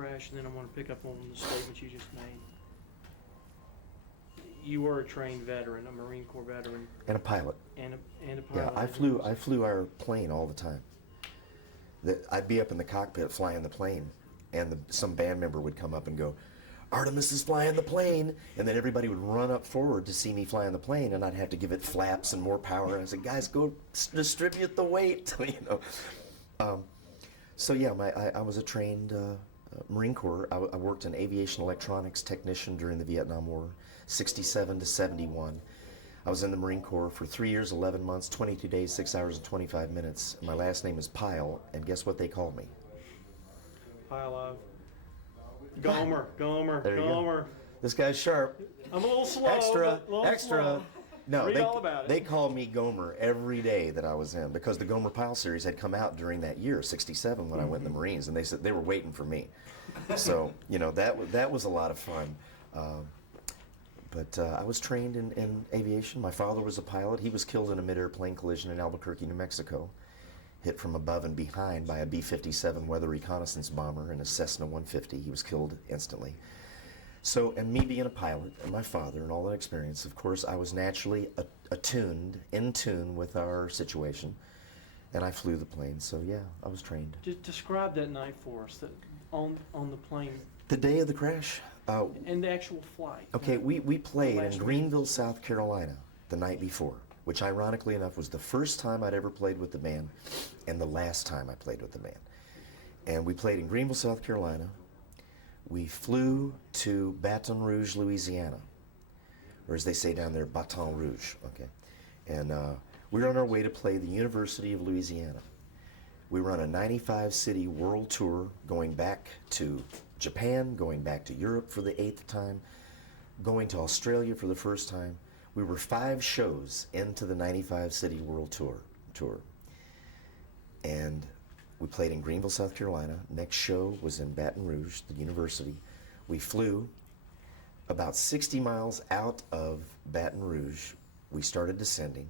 crash, and then I want to pick up on the statements you just made. You were a trained veteran, a Marine Corps veteran, And a pilot. and a pilot. Yeah, I flew our plane all the time. I'd be up in the cockpit flying the plane, and some band member would come up and go, "Artimus is flying the plane," and then everybody would run up forward to see me flying the plane, and I'd have to give it flaps and more power. And I said, "Guys, go distribute the weight," you know. So yeah, I was a trained Marine Corps. I worked in aviation electronics technician during the Vietnam War, 67 to 71. I was in the Marine Corps for 3 years, 11 months, 22 days, 6 hours, and 25 minutes. My last name is Pyle, and guess what they call me? Pyle. Gomer. There you go. This guy's sharp. I'm a little slow. Extra. Slow. No, Read all about it. They called me Gomer every day that I was in, because the Gomer Pyle series had come out during that year, 67, when I went in the Marines, and they said they were waiting for me. So, you know, that was a lot of fun. But I was trained in aviation. My father was a pilot. He was killed in a mid-air plane collision in Albuquerque, New Mexico, hit from above and behind by a B-57 weather reconnaissance bomber in a Cessna 150. He was killed instantly. So, and me being a pilot, and my father, and all that experience, of course, I was naturally in tune with our situation, and I flew the plane. So, yeah, I was trained. Just describe that night for us, on the plane. The day of the crash. And the actual flight. Okay, we played in Greenville, South Carolina, the night before, which ironically enough was the first time I'd ever played with the band, and the last time I played with the band. And we played in Greenville, South Carolina. We flew to Baton Rouge, Louisiana, or as they say down there, Baton Rouge, okay? And we were on our way to play the University of Louisiana. We were on a 95-city world tour, going back to Japan, going back to Europe for the 8th time, going to Australia for the first time. We were 5 shows into the 95-city world tour. And we played in Greenville, South Carolina. Next show was in Baton Rouge, the university. We flew about 60 miles out of Baton Rouge. We started descending.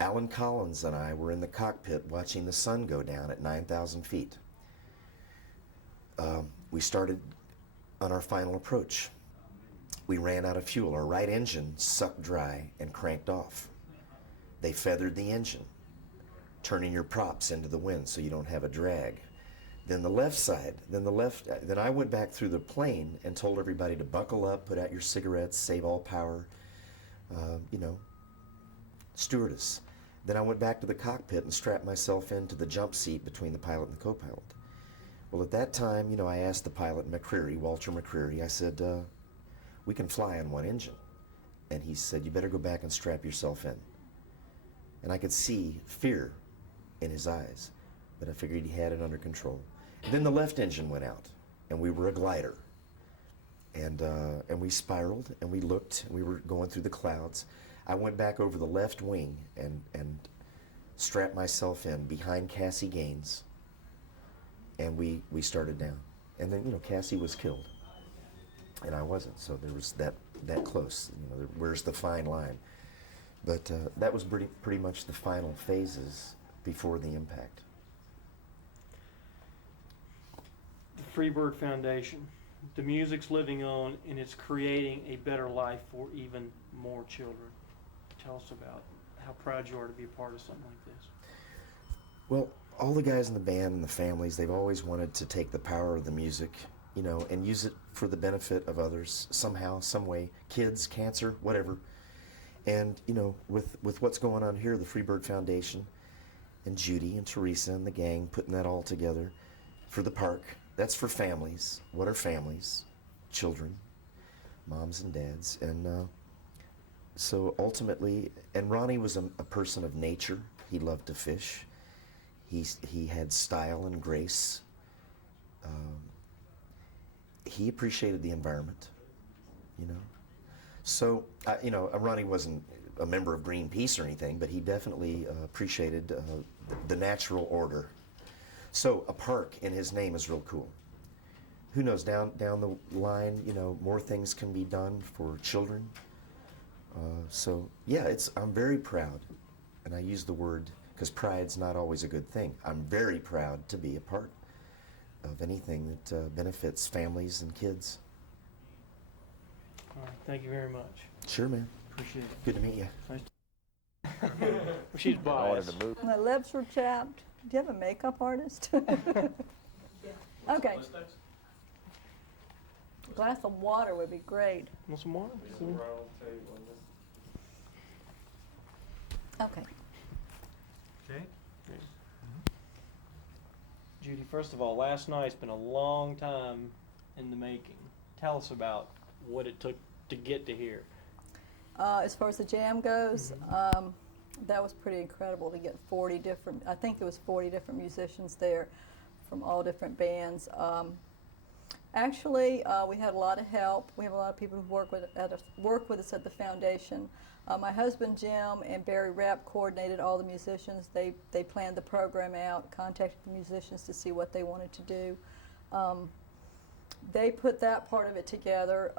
Alan Collins and I were in the cockpit watching the sun go down at 9,000 feet. We started on our final approach. We ran out of fuel. Our right engine sucked dry and cranked off. They feathered the engine, turning your props into the wind so you don't have a drag. Then the left side, then I went back through the plane and told everybody to buckle up, put out your cigarettes, save all power, you know, stewardess. Then I went back to the cockpit and strapped myself into the jump seat between the pilot and the co-pilot. Well, at that time, you know, I asked the pilot, Walter McCreary, I said, we can fly on one engine. And he said, you better go back and strap yourself in. And I could see fear in his eyes, but I figured he had it under control. And then the left engine went out, and we were a glider. And we spiraled, and we looked, and we were going through the clouds. I went back over the left wing and strapped myself in behind Cassie Gaines, and we started down. And then, you know, Cassie was killed, and I wasn't, so there was that close. You know, where's the fine line? But that was pretty much the final phases before the impact. The Freebird Foundation. The music's living on, and it's creating a better life for even more children. Tell us about how proud you are to be a part of something like this. Well, all the guys in the band and the families, they've always wanted to take the power of the music, you know, and use it for the benefit of others somehow, some way. Kids, cancer, whatever. And, you know, with what's going on here, the Freebird Foundation and Judy and Teresa and the gang putting that all together for the park. That's for families. What are families? Children, moms and dads. And so ultimately, and Ronnie was a person of nature. He loved to fish. He had style and grace. He appreciated the environment, you know. So, you know, Ronnie wasn't a member of Greenpeace or anything, but he definitely appreciated the natural order. So a park in his name is real cool. Who knows, down the line, you know, more things can be done for children. So yeah, I'm very proud, and I use the word because pride's not always a good thing. I'm very proud to be a part of anything that benefits families and kids. All right, thank you very much. Sure, man. Appreciate it. Good to meet you. Nice well, she's I wanted biased. to move. My lips were chapped. Do you have a makeup artist? Okay. Glass of water would be great. Want some more? Okay. Okay. Judy, first of all, last night's been a long time in the making. Tell us about what it took to get to here. As far as the jam goes, that was pretty incredible to get 40 different, I think there was 40 different musicians there from all different bands. Actually, we had a lot of help. We have a lot of people who work with us at the foundation. My husband Jim and Barry Rapp coordinated all the musicians. They planned the program out, contacted the musicians to see what they wanted to do. They put that part of it together.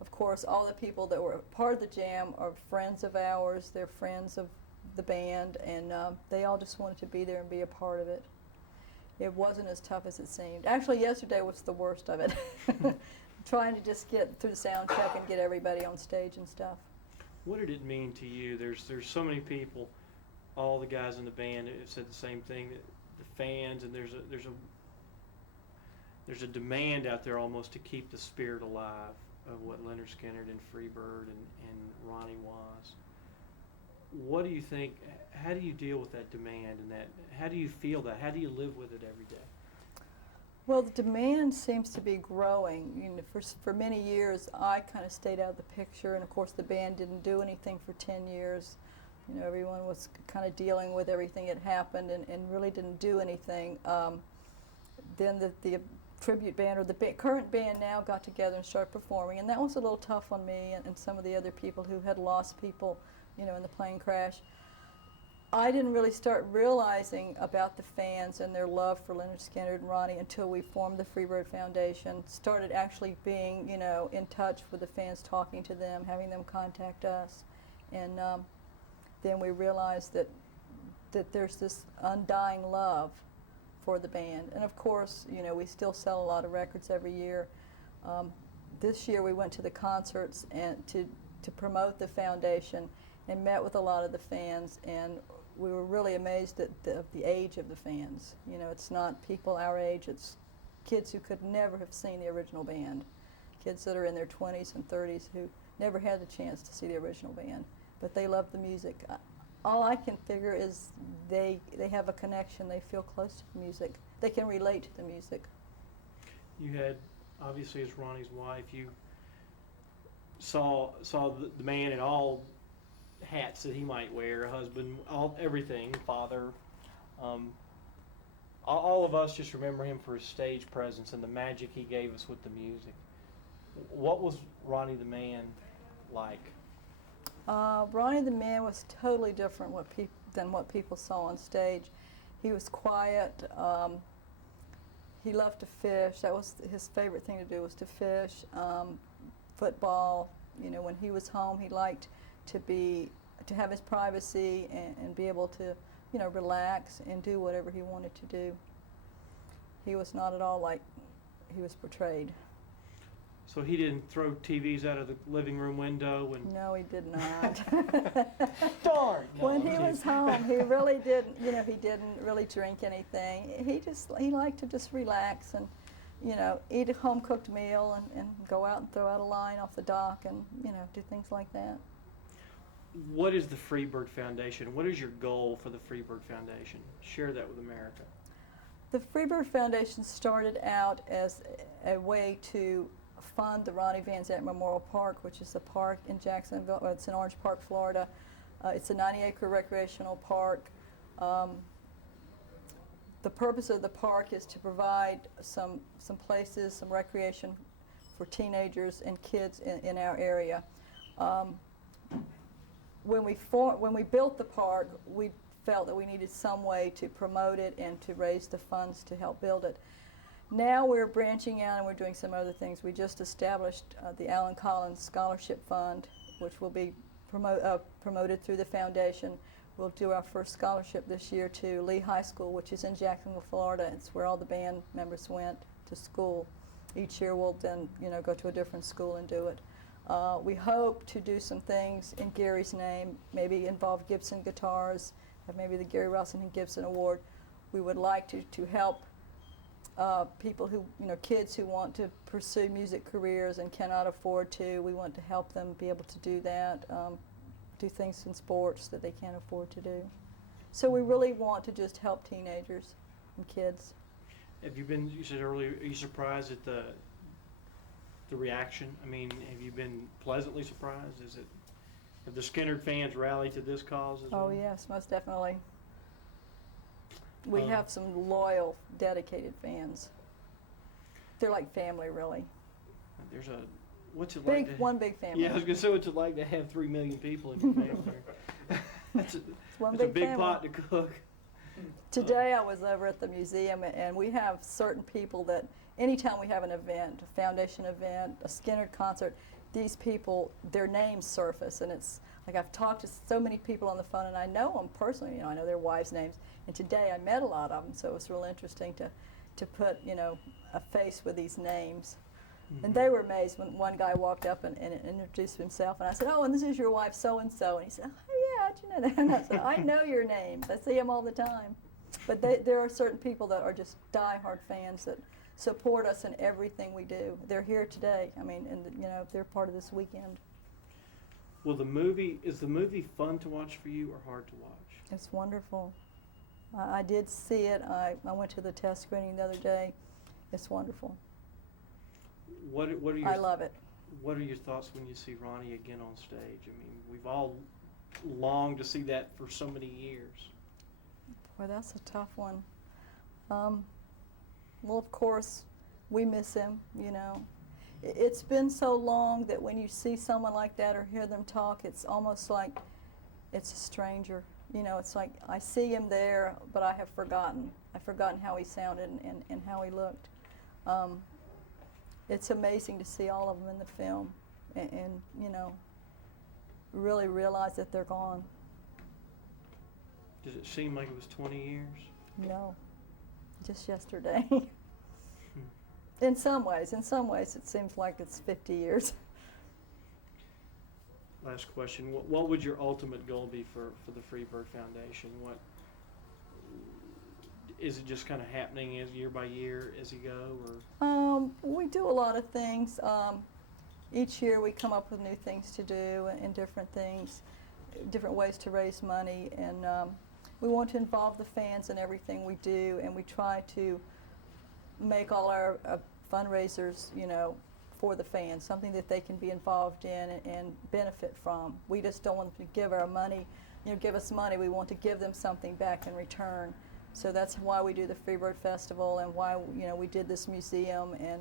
Of course, all the people that were part of the jam are friends of ours. They're friends of the band, and they all just wanted to be there and be a part of it. It wasn't as tough as it seemed. Actually, yesterday was the worst of it. Trying to just get through the sound check and get everybody on stage and stuff. What did it mean to you? There's so many people, all the guys in the band have said the same thing. That the fans, and there's a demand out there almost to keep the spirit alive of what Lynyrd Skynyrd and Freebird and Ronnie was. What do you think? How do you deal with that demand and that? How do you feel that? How do you live with it every day? Well, the demand seems to be growing. You know, for many years, I kind of stayed out of the picture, and of course, the band didn't do anything for 10 years. You know, everyone was kind of dealing with everything that happened and really didn't do anything. Then the tribute band, or the current band now, got together and started performing, and that was a little tough on me and some of the other people who had lost people, you know, in the plane crash. I didn't really start realizing about the fans and their love for Lynyrd Skynyrd and Ronnie until we formed the Freebird Foundation, started actually being, you know, in touch with the fans, talking to them, having them contact us, and then we realized that there's this undying love for the band. And of course, you know, we still sell a lot of records every year. This year we went to the concerts and to promote the foundation and met with a lot of the fans, and we were really amazed at the age of the fans. You know, it's not people our age, it's kids who could never have seen the original band, kids that are in their 20s and 30s who never had the chance to see the original band, but they love the music. All I can figure is they have a connection, they feel close to the music, they can relate to the music. You had, obviously, as Ronnie's wife, you saw the man in all hats that he might wear, husband, everything, father. All of us just remember him for his stage presence and the magic he gave us with the music. What was Ronnie the Man like? Ronnie the Man was totally different than what people saw on stage. He was quiet. He loved to fish. That was his favorite thing to do, was to fish. Football. You know, when he was home, he liked to have his privacy and be able to, you know, relax and do whatever he wanted to do. He was not at all like he was portrayed. So he didn't throw TVs out of the living room window and... No, he did not. Darn! No, When he was home, he really didn't, you know, he didn't really drink anything. He liked to just relax and, you know, eat a home-cooked meal and go out and throw out a line off the dock and, you know, do things like that. What is the Freebird Foundation? What is your goal for the Freebird Foundation? Share that with America. The Freebird Foundation started out as a way to fund the Ronnie Van Zant Memorial Park, which is a park in Jacksonville. It's in Orange Park, Florida. It's a 90-acre recreational park. The purpose of the park is to provide some places, some recreation for teenagers and kids in our area. When we built the park, we felt that we needed some way to promote it and to raise the funds to help build it. Now we're branching out and we're doing some other things. We just established the Alan Collins Scholarship Fund, which will be promoted through the foundation. We'll do our first scholarship this year to Lee High School, which is in Jacksonville, Florida. It's where all the band members went to school. Each year we'll then, go to a different school and do it. We hope to do some things in Gary's name, maybe involve Gibson Guitars, have maybe the Gary Russell and Gibson Award. We would like to help people who, kids who want to pursue music careers and cannot afford to. We want to help them be able to do that, do things in sports that they can't afford to do. So we really want to just help teenagers and kids. You said earlier, are you surprised at the reaction? I mean, have you been pleasantly surprised? Have the Skynyrd fans rallied to this cause as well? Oh yes, most definitely. We have some loyal, dedicated fans. They're like family, really. What's it like? One big family. Yeah, I was gonna say, what's it like to have 3 million people in your family? It's a big family. pot to cook. Today I was over at the museum, and we have certain people that anytime we have an event, a foundation event, a Skynyrd concert, these people, their names surface, and it's like I've talked to so many people on the phone, and I know them personally. I know their wives' names, and today I met a lot of them, so it was real interesting to put a face with these names. Mm-hmm. And they were amazed when one guy walked up and introduced himself, and I said, "Oh, and this is your wife, so and so," and he said, "Oh yeah, how'd you know that?" And I said, "I know your names. I see them all the time." But there are certain people that are just diehard fans that support us in everything we do. They're here today. I mean, and they're part of this weekend. Well, is the movie fun to watch for you or hard to watch? It's wonderful. I did see it. I went to the test screening the other day. It's wonderful. What are your I love it. What are your thoughts when you see Ronnie again on stage? I mean, we've all longed to see that for so many years. Boy, that's a tough one. Well, of course, we miss him, It's been so long that when you see someone like that or hear them talk, it's almost like it's a stranger. It's like I see him there, but I have forgotten. I've forgotten how he sounded and how he looked. It's amazing to see all of them in the film and really realize that they're gone. Does it seem like it was 20 years? No, just yesterday. In some ways it seems like it's 50 years. Last question. What would your ultimate goal be for the Freebird Foundation? What is it, just kind of happening as year by year as you go, or? We do a lot of things. Each year we come up with new things to do and different things, different ways to raise money, and we want to involve the fans in everything we do, and we try to make all our fundraisers, for the fans, something that they can be involved in and benefit from. We just don't want them to give our money, give us money. We want to give them something back in return. So that's why we do the Freebird Festival and why we did this museum and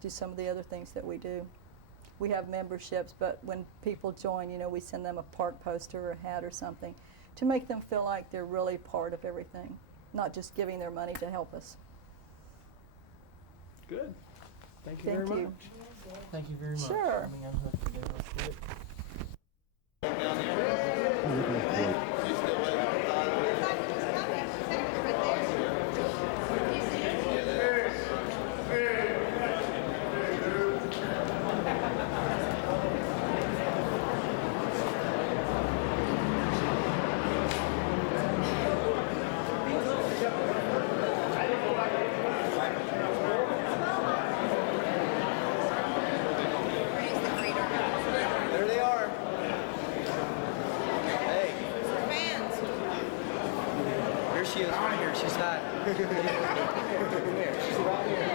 do some of the other things that we do. We have memberships, but when people join, we send them a park poster or a hat or something to make them feel like they're really part of everything, not just giving their money to help us. Good. Thank you very much. Thank you very much. Sure. Coming out here today. Let's do it. She is right here. She's not. She's right here.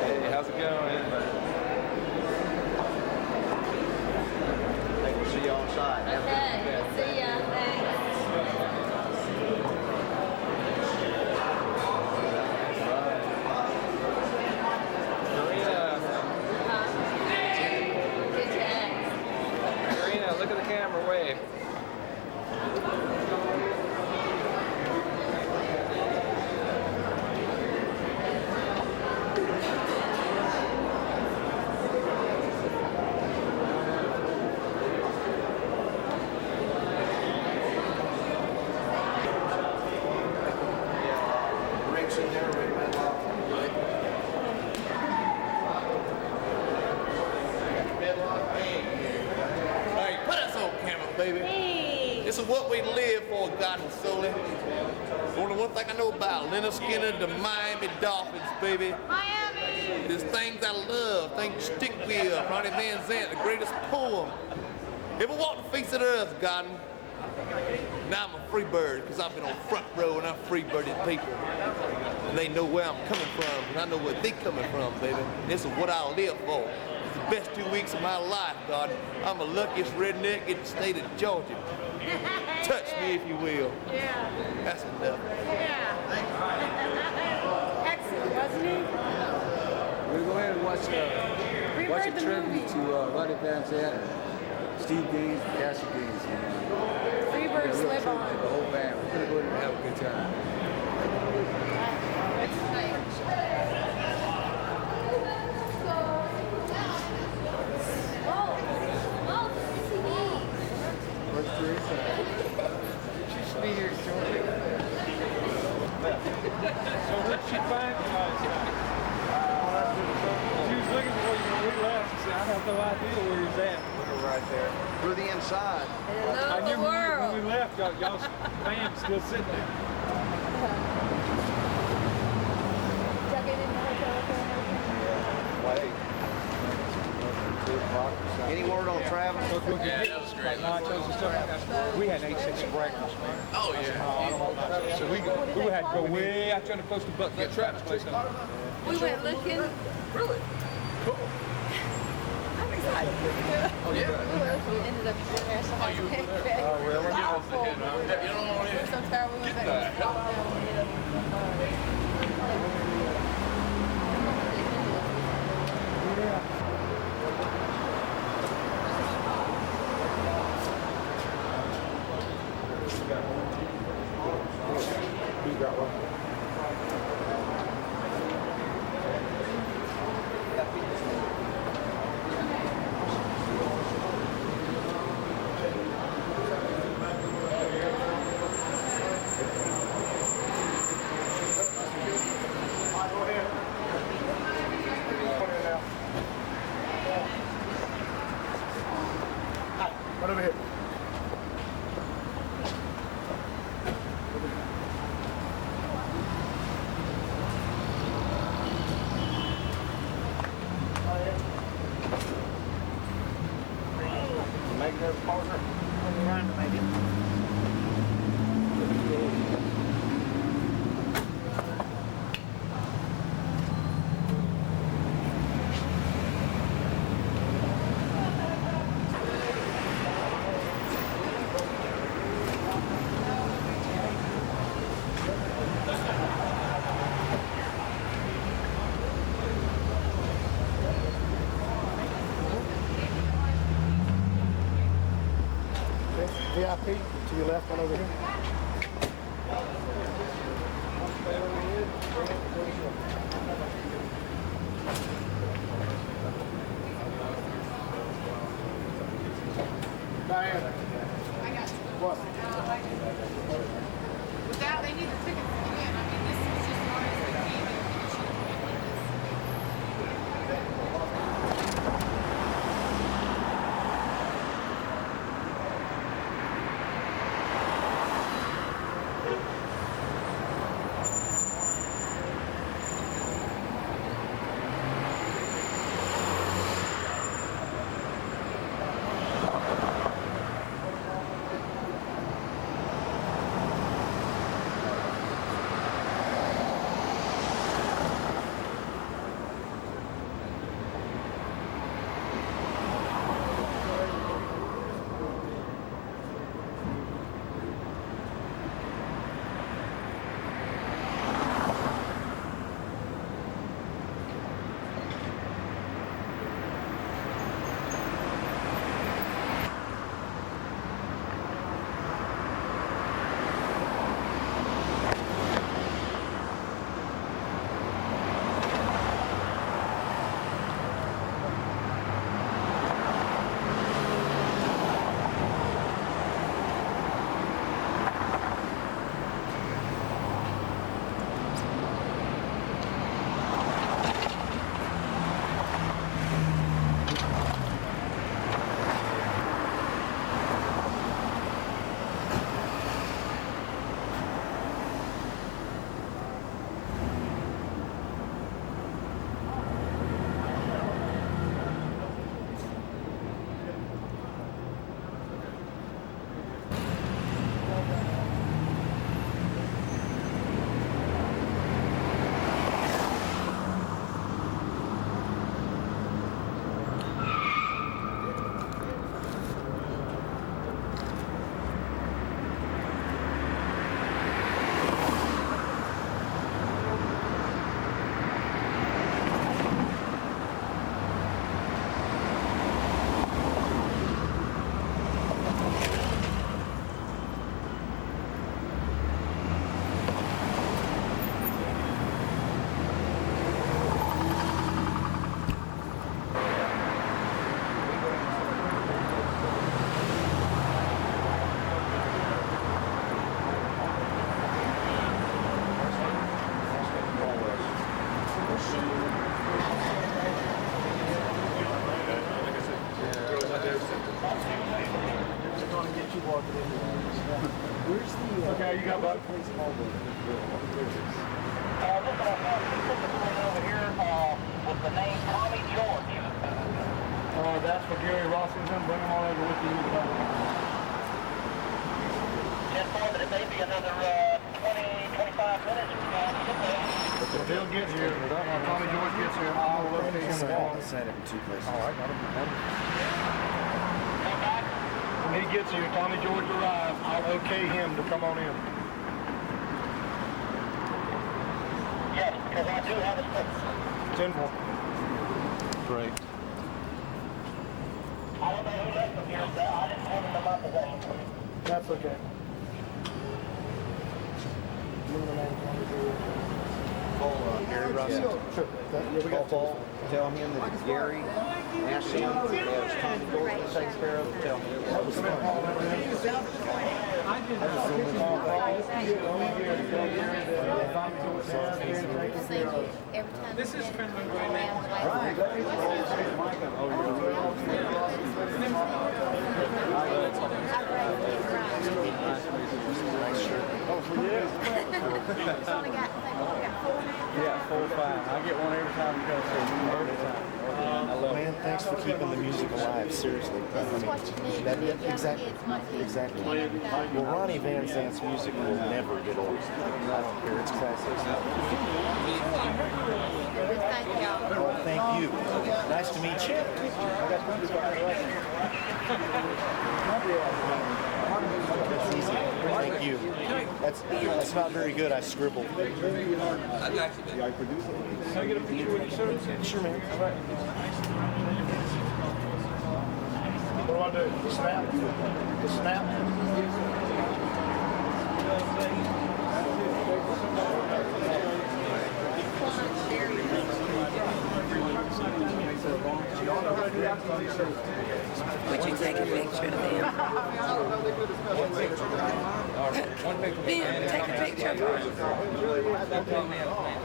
Hey, how's it going? Hey, we'll see you on side. Okay, see ya. Thanks. Hey, put us on camera, baby. Hey. This is what we live for, God and soul. Only one thing I know about Lynyrd, Skynyrd, the Miami Dolphins, baby. Miami. There's things I love, things stick with. Ronnie Van Zant, the greatest poem ever walked the face of the earth, God. Now I'm a free bird, because I've been on front row and I've free birded people. And they know where I'm coming from, and I know where they coming from, baby. This is what I live for. It's the best 2 weeks of my life, God. I'm the luckiest redneck in the state of Georgia. Touch me if you will. Yeah. That's enough. Yeah. Excellent, wasn't he? We'll go ahead and watch Freebird a the tribute movie. to Ronnie Van Zant, Steve Gaines, and Cassie Gaines. Freebirds Real live tribute on. to the whole band. We're going to go ahead and have a good time. So what she find? She was looking for you when we left. She said, I have no idea where he's at. Looking right there. We're the inside. I knew when we left, y'all's fans still sitting there. Any word on Travis? Yeah, that was great. Nachos and stuff. We had 8-6 breakfast, man. Oh, yeah. So we had to go way out trying to close to Buck that Travis place down. We went looking. Really? Cool. I'm excited. Oh, yeah. We ended up there. So I was like, Oh, really? we're so tired. We went back and walked down. We ended up. Right over here. Make another partner. Trying to make it. VIP to your left, one over here. Diana. I got you. What? Without, they need the tickets again. I mean, this is just one as they came in. Yeah, you got about 20 small boys. Over here with the name Tommy George. That's for Gary Rossington. Bring them all over with you. 10-4, but it may be another 20-25 minutes. If they'll get here, Tommy George gets here, I'll locate him. I'll sign it in 2 places. Oh, I got him. When he gets here, Tommy George arrives, I'll okay him to come on in. Yes, because I do have a 10-4. Great. I don't know who left them here, but I didn't have them in my possession. That's okay. Gary Russell. Sure. Yeah, we got Paul. Tell him that Gary asked him if Tommy George takes care of it. Tell him. That was This is Yeah, 4 or 5. I get one every time you go through. Every time. I love it. Man, thanks for keeping the music alive, seriously. Exactly. Well, Ronnie Van Zant's music will never get old. I don't care, it's classic. Oh, thank you. Nice to meet you. That's easy. Thank you. That's not very good. I scribbled. Can I get a picture with you, sir? Sure, man. What do I do? The snap? The snap? Would you take a picture of them? Ben, take a picture of her.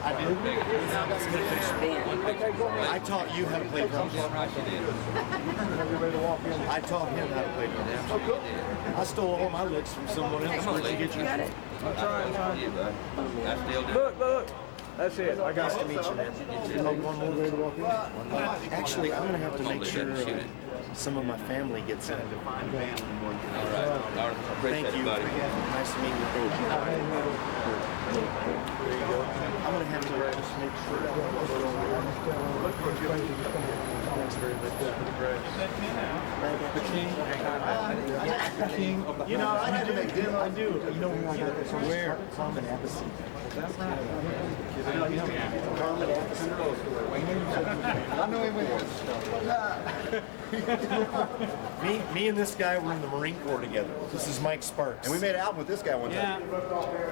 I do. Ben. I taught you how to play drums. I taught him how to play drums. I stole all my licks from someone else. Where'd you get You got it? Look. That's it. I got Nice to meet you, man. One more. Actually, I'm gonna have to make sure some of my family gets in. Thank you. Nice to meet you. There you go. I'm gonna have to just make sure. Thanks very much. The king. You know, I had to make dinner. I do. You know where I got this? Where? Common Appice. I know him with Me and this guy were in the Marine Corps together. This is Mike Sparks. And we made an album with this guy one time.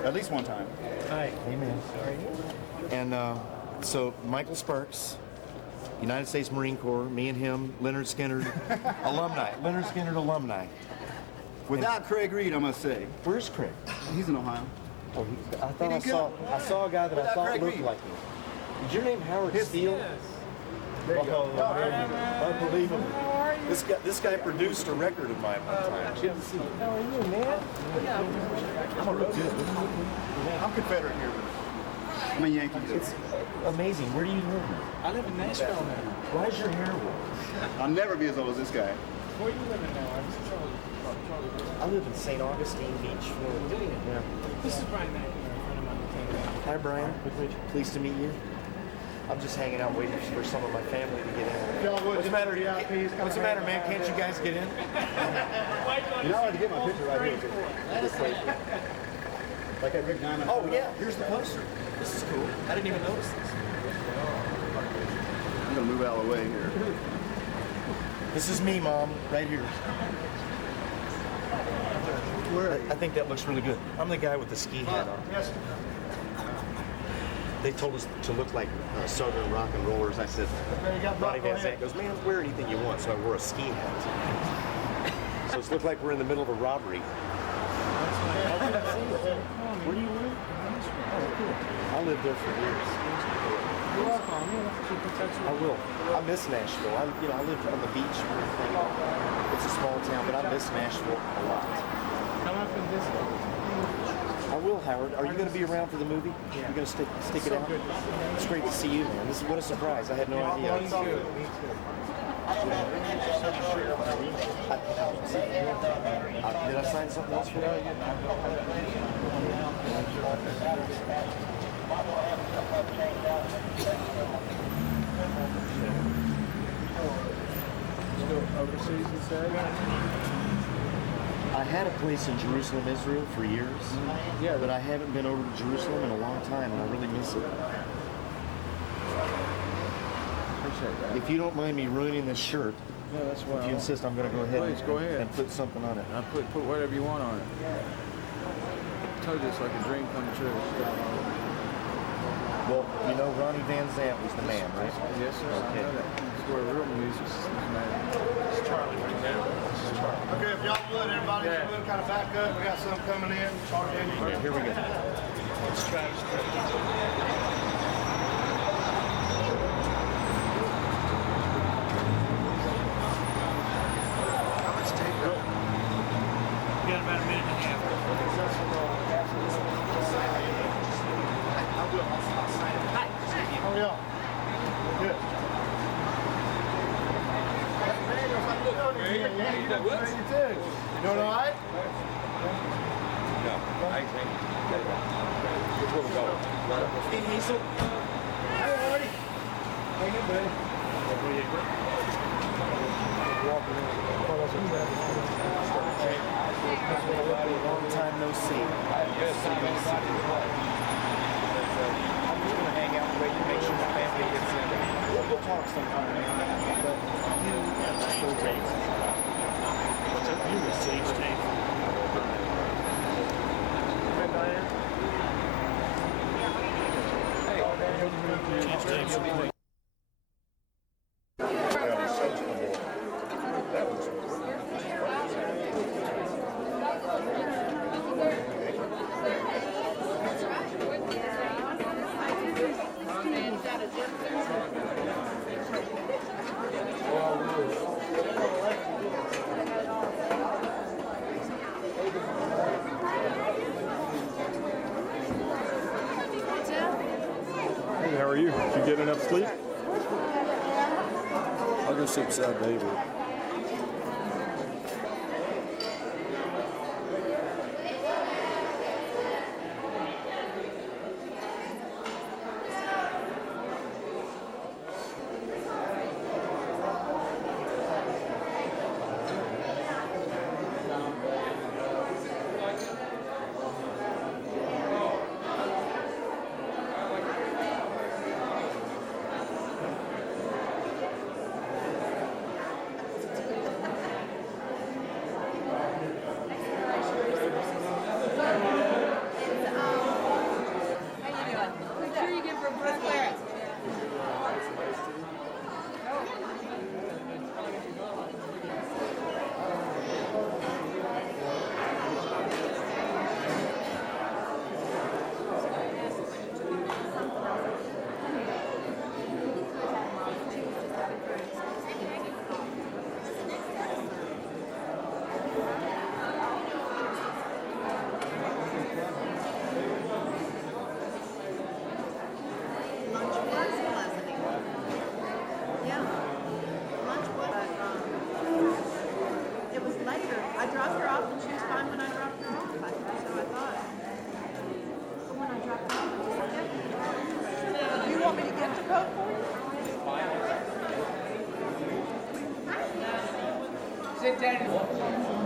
At least one time. Hi. Amen. And so Michael Sparks, United States Marine Corps, me and him, Lynyrd Skynyrd alumni. Lynyrd Skynyrd alumni. Without Craig Reed, I must say. Where's Craig? He's in Ohio. Oh, I thought I saw a guy that I thought Craig looked Reed. like you. Is your name Howard Steele? There you go. Unbelievable. This guy produced a record of mine one time. Good to see you. How are you, man? I'm a real good. I'm Confederate here. I'm a Yankee. It's amazing. Where do you live? I live in Nashville now. Why is your hair red? I'll never be as old as this guy. Where are you living now? I live in St. Augustine Beach, Florida. Yeah. This is Brian McNamara, a friend of mine. Hi, Brian. Pleased to meet you. I'm just hanging out waiting for some of my family to get in. What's the matter? What's the matter, man? Can't you guys get in? You know, I had to get my picture right here. This place. Like at Rick Diamond. Oh, yeah. Here's the poster. This is cool. I didn't even notice this. I'm going to move out of the way here. This is me, Mom, right here. I think that looks really good. I'm the guy with the ski hat on. Yes. They told us to look like Southern rock and rollers. I said, Ronnie Van Zant goes, man, wear anything you want. So I wore a ski hat. So it's looked like we're in the middle of a robbery. Where do you live? Oh, cool. I lived there for years. You're welcome. Keep in touch with I will. I miss Nashville. I lived on the beach and everything. It's a small town, but I miss Nashville a lot. Come up and visit. Howard, are you going to be around for the movie? Yeah. You're going to stick it So out? good. It's great to see you, man. What a surprise. I had no idea. Me too. Me too. Did I sign something else for you? Still overseas, you say? I had a place in Jerusalem, Israel for years, Yeah, but I haven't been over to Jerusalem in a long time, and I really miss it. appreciate that. If you don't mind me ruining this shirt, No, that's why. if you insist, I'm going to go ahead Please, go ahead. and put something on it. I put whatever you want on it. I told you it's like a dream come true. Well, you know Ronnie Van Zant was the man, right? Yes, sir. Okay. I know that. It's where real music is made. It's Charlie right now. This is Charlie. Okay, if y'all would, everybody, if you would kind of back up. We got some coming in. Okay, here we go. It's Travis. We got about a minute and a half. Oh, yeah. Good. You too. You doing all right? Hey, Hazel. Hey, Artie. How you doing, buddy? Long time no see. I'm just going to hang out and wait to make sure the family gets in. We'll talk sometime. But you so great. What's up? You received tape. Change tapes real quick. Hey, how are you? Did you get enough sleep? I'll go sit beside David. Sit down.